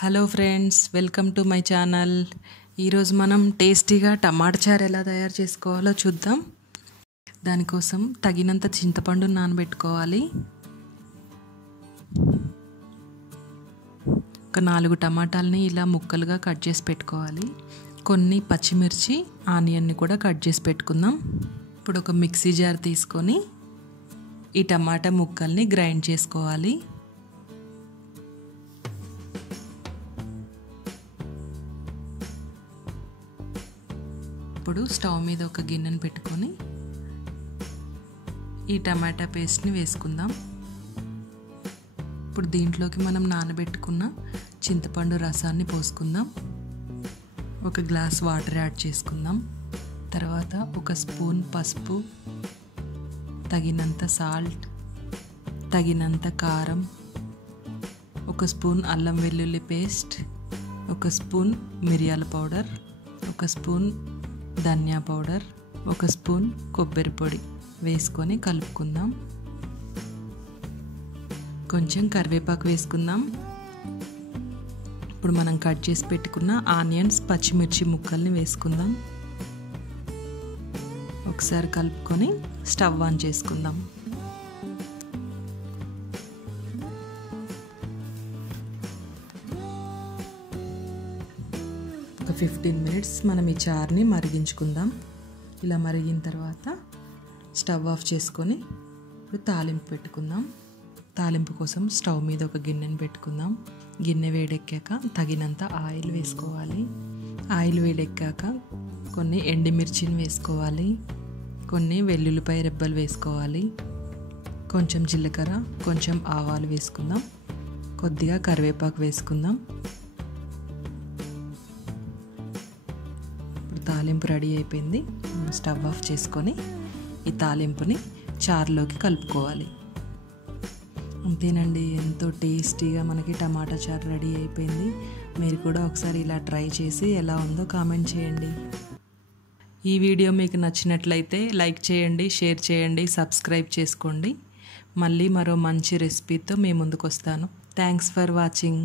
Hello friends, welcome to my channel. ఈరోజు మనం టేస్టీగా టమాటా చారు ఎలా తయారు చేసుకోవాలో చూద్దాం. దానికోసం తగినంత చింతపండు నానబెట్టుకోవాలి. ఒక 4 టమాటాలని ఇలా ముక్కలుగా కట్ చేసి పెట్టుకోవాలి. కొన్ని పచ్చిమిర్చి, ఆనియన్ని కూడా కట్ చేసి పెట్టుకుందాం. ఇప్పుడు ఒక మిక్సీ జార్ తీసుకొని ఈ టమాటా ముక్కల్ని గ్రైండ్ చేసుకోవాలి. ఇప్పుడు స్టవ్ మీద ఒక గిన్నెను పెట్టుకొని ఈ టమాటా పేస్ట్ని వేసుకుందాం. ఇప్పుడు దీంట్లోకి మనం నానబెట్టుకున్న చింతపండు రసాన్ని పోసుకుందాం. ఒక గ్లాస్ వాటర్ యాడ్ చేసుకుందాం. తర్వాత ఒక స్పూన్ పసుపు, తగినంత సాల్ట్, తగినంత కారం, ఒక స్పూన్ అల్లం వెల్లుల్లి పేస్ట్, ఒక స్పూన్ మిరియాల పౌడర్, ఒక స్పూన్ ధనియా పౌడర్, ఒక స్పూన్ కొబ్బరి పొడి వేసుకొని కలుపుకుందాం. కొంచెం కరివేపాకు వేసుకుందాం. ఇప్పుడు మనం కట్ చేసి పెట్టుకున్న ఆనియన్స్, పచ్చిమిర్చి ముక్కల్ని వేసుకుందాం. ఒకసారి కలుపుకొని స్టవ్ ఆన్ చేసుకుందాం. ఒక 15 మినిట్స్ మనం ఈ చారుని మరిగించుకుందాం. ఇలా మరిగిన తర్వాత స్టవ్ ఆఫ్ చేసుకొని ఇప్పుడు తాలింపు పెట్టుకుందాం. తాలింపు కోసం స్టవ్ మీద ఒక గిన్నెని పెట్టుకుందాం. గిన్నె వేడెక్కాక తగినంత ఆయిల్ వేసుకోవాలి. ఆయిల్ వేడెక్కాక కొన్ని ఎండుమిర్చిని వేసుకోవాలి. కొన్ని వెల్లుల్లిపాయ రెబ్బలు వేసుకోవాలి. కొంచెం జీలకర్ర, కొంచెం ఆవాలు వేసుకుందాం. కొద్దిగా కరివేపాకు వేసుకుందాం. తాలింపు రెడీ అయిపోయింది. స్టవ్ ఆఫ్ చేసుకొని ఈ తాలింపుని చారులోకి కలుపుకోవాలి. అంతేనండి, ఎంతో టేస్టీగా మనకి టమాటా చారు రెడీ అయిపోయింది. మీరు కూడా ఒకసారి ఇలా ట్రై చేసి ఎలా ఉందో కామెంట్ చేయండి. ఈ వీడియో మీకు నచ్చినట్లయితే లైక్ చేయండి, షేర్ చేయండి, సబ్స్క్రైబ్ చేసుకోండి. మళ్ళీ మరో మంచి రెసిపీతో మీ ముందుకు వస్తాను. Thanks for watching.